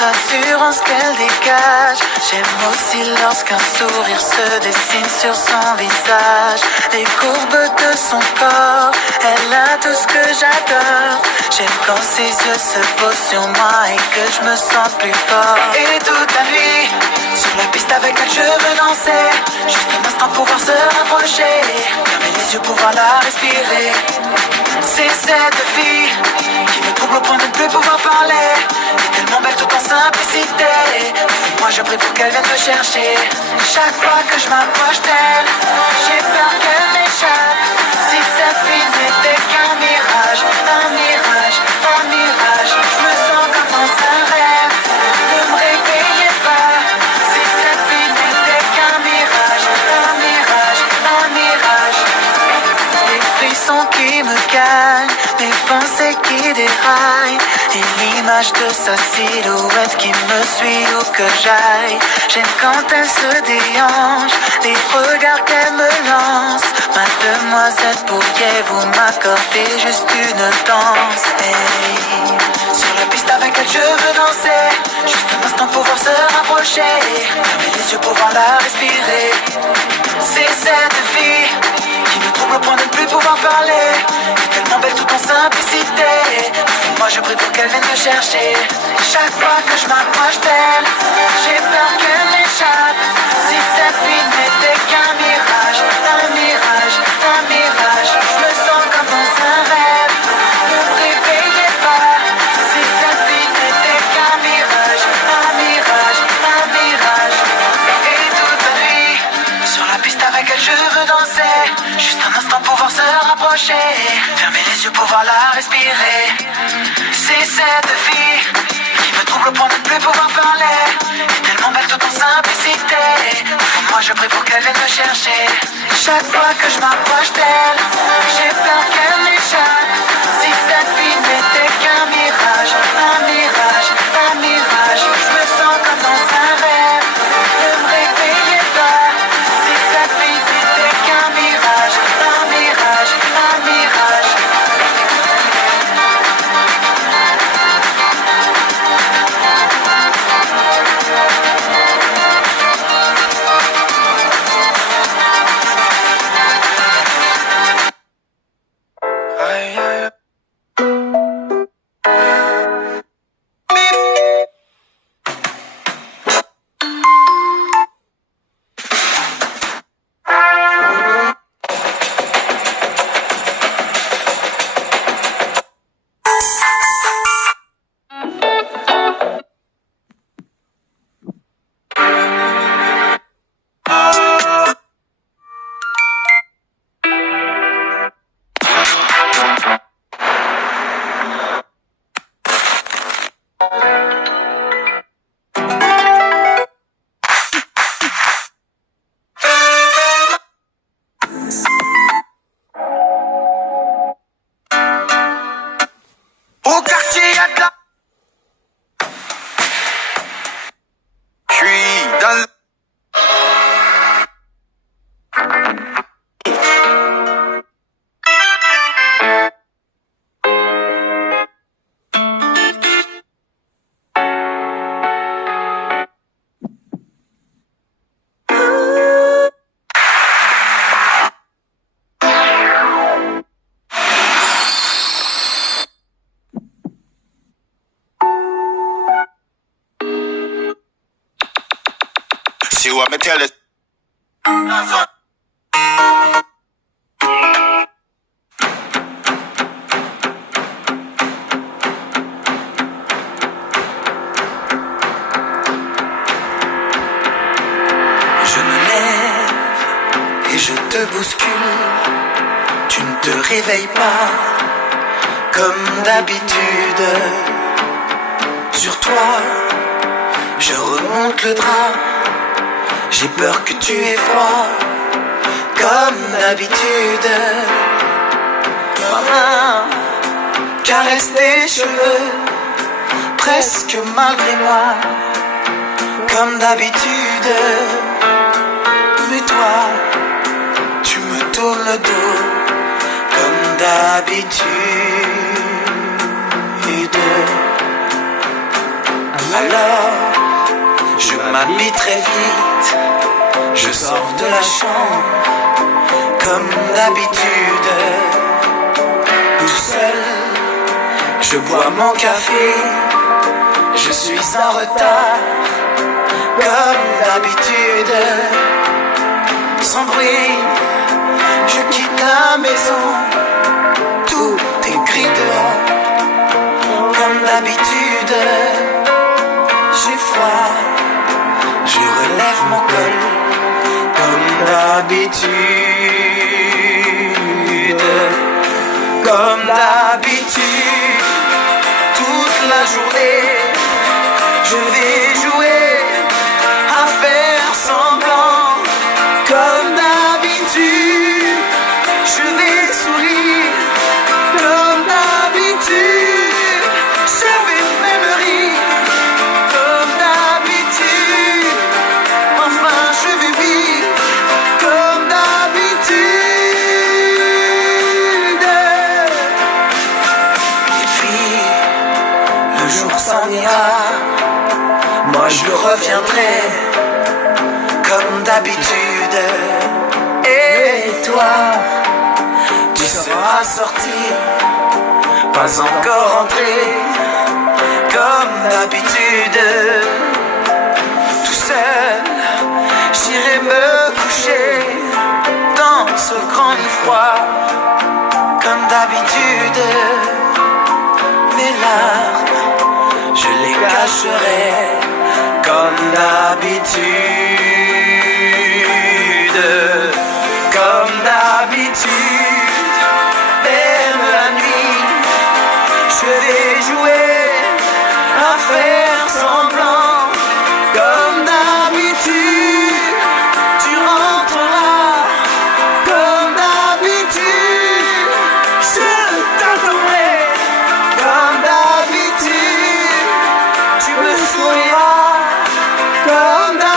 l'assurance qu'elle dégage. J'aime aussi lorsqu'un sourire se dessine sur son visage. Les courbes de son corps, elle a tout ce que j'adore. J'aime quand ses yeux se posent sur moi et que je me sens plus fort. Et toute la nuit, sur la piste avec elle je veux danser. Juste un instant pouvoir se rapprocher, fermer les yeux pouvoir la respirer. C'est cette fille qui me trouble au point de ne plus pouvoir parler. Elle est tellement belle tout en simplicité. Moi je prie pour qu'elle vienne me chercher. Chaque fois que je m'approche d'elle, j'ai peur qu'elle m'échappe. Si cette fille n'était qu'un mirage, un mirage, un mirage, je me sens comme dans un rêve. Ne me réveillez pas. Si cette fille n'était qu'un mirage, un mirage, un mirage. Les frissons qui me gagnent, les pensées qui déraillent, et l'image de sa silhouette qui me suit où que j'aille. J'aime quand elle se déhanche, les regards qu'elle me lance. Mademoiselle, pourriez-vous m'accorder juste une danse? Hey. Sur la piste avec elle je veux danser. Juste un instant pouvoir se rapprocher, fermer les yeux pouvoir la respirer. C'est cette fille qui me trouble au point de ne plus pouvoir parler. Elle est tellement belle tout en simplicité. Moi je prie pour qu'elle vienne me chercher. Chaque fois que je m'approche d'elle, j'ai peur qu'elle m'échappe. Si cette fille n'était qu'un mirage, un mirage, un mirage, je me sens comme dans un rêve. Ne me réveillez pas. Si cette fille n'était qu'un mirage, un mirage, un mirage. Et toute la nuit, sur la piste avec elle je veux danser. Juste un instant pouvoir se rapprocher, fermer les yeux pouvoir la respirer. C'est cette fille qui me trouble au point de ne plus pouvoir parler. Elle est tellement belle tout en simplicité. Moi je prie pour qu'elle vienne me chercher. Chaque fois que je m'approche d'elle, j'ai peur qu'elle m'échappe. Si cette fille n'était qu'un mirage, un mirage, un mirage, je me sens comme dans un rêve. Ne me réveillez pas. Si cette fille n'était qu'un mirage, un mirage, un mirage. Aïe, aïe. Au quartier y'a de la... J'suis dans le... See what me tell it. Je me lève et je te bouscule. Tu ne te réveilles pas comme d'habitude. Sur toi, je remonte le drap. J'ai peur que tu aies froid, comme d'habitude. Ma main caresse tes cheveux, presque malgré moi, comme d'habitude. Mais toi, tu me tournes le dos, comme d'habitude. Alors, je m'habille très vite, je sors de la chambre, comme d'habitude, tout seul, je bois mon café, je suis en retard, comme d'habitude, sans bruit, je quitte la maison, tout est gris dehors, comme d'habitude, j'ai froid, je relève mon col, comme d'habitude, comme d'habitude, toute la journée, je vais jouer à faire semblant, comme d'habitude, je vais sourire, comme d'habitude, je vais même rire, comme d'habitude, enfin je vais vivre, comme d'habitude. Et puis, le jour s'en ira, moi je reviendrai, comme d'habitude. Et toi, tu seras sorti, pas encore entré, comme d'habitude. Tout seul, j'irai me coucher dans ce grand lit froid, comme d'habitude. Mes larmes, je les cacherai, comme d'habitude. Comme d'habitude, même la nuit, je vais jouer à faire semblant, comme d'habitude, tu rentreras, comme d'habitude, je t'attendrai, comme d'habitude, tu me souriras, comme d'habitude.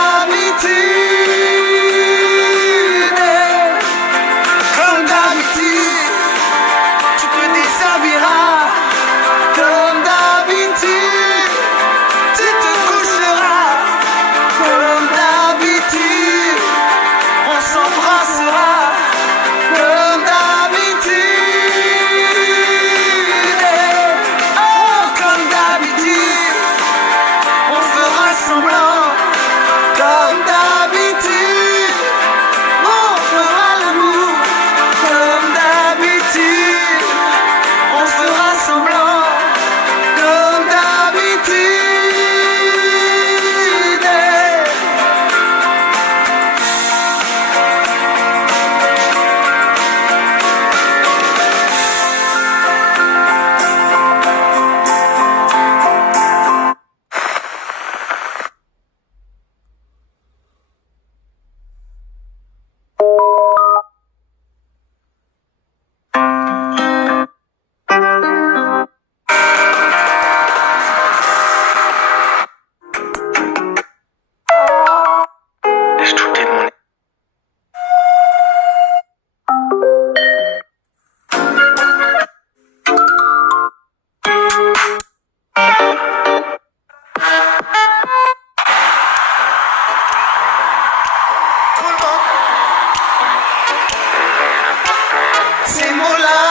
Ces mots-là,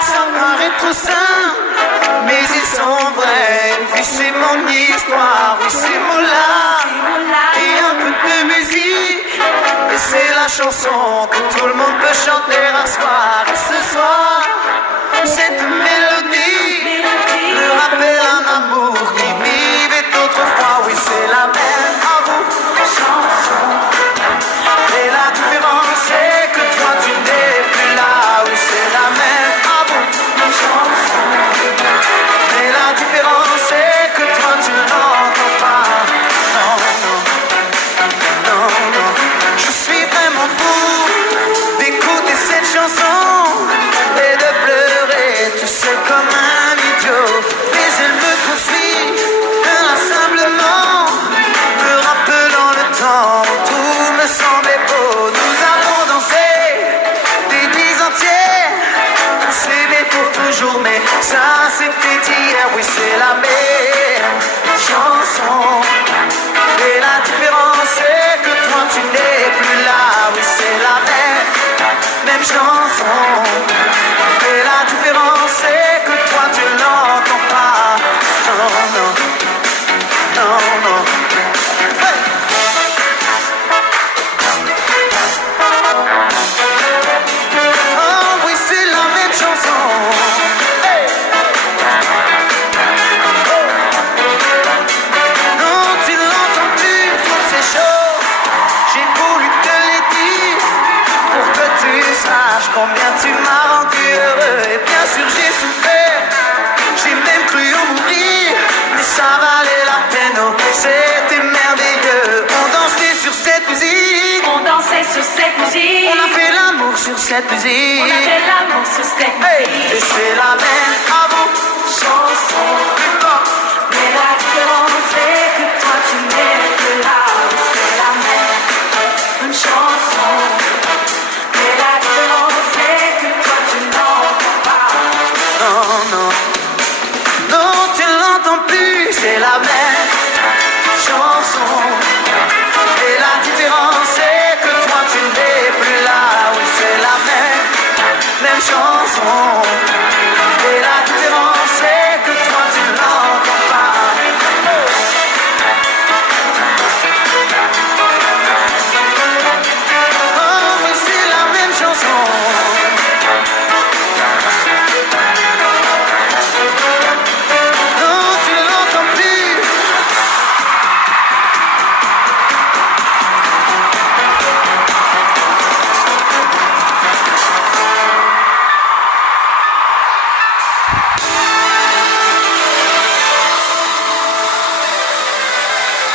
ça paraît trop simple, mais ils sont vrais. Oui, c'est mon histoire, oui, ces mots-là, et un peu de musique, et c'est la chanson que tout le monde peut chanter un soir. Et ce soir, cette mélodie me rappelle un amour qui vivait autrefois. Oui, c'est la même à vous, chanson. Et la différence, c'est que toi, tu n'es plus là. Oui, c'est la même à vous, chanson. Et la différence, c'est que toi, tu n'entends pas. Non, non, non, non. Je suis vraiment fou d'écouter cette chanson et de pleurer tout seul comme un idiot. Mais elle me poursuit chanson. Mais la différence c'est que toi tu l'entends pas. Non, non, non, non. Hey! Oh oui, c'est la même chanson. Hey! Oh. Non, tu l'entends plus, toutes ces choses. J'ai voulu te les dire pour que tu saches combien tu m'as rendu heureux. Et bien sûr j'ai souffert, j'ai même cru en mourir, mais ça valait la peine, oh, c'était merveilleux. On dansait sur cette musique, On dansait sur cette musique. on a fait l'amour sur cette musique. On a fait l'amour sur cette Hey, musique. et c'est la même avant Chanson. Mais la différence c'est que toi tu n'es que là. C'est la même chanson.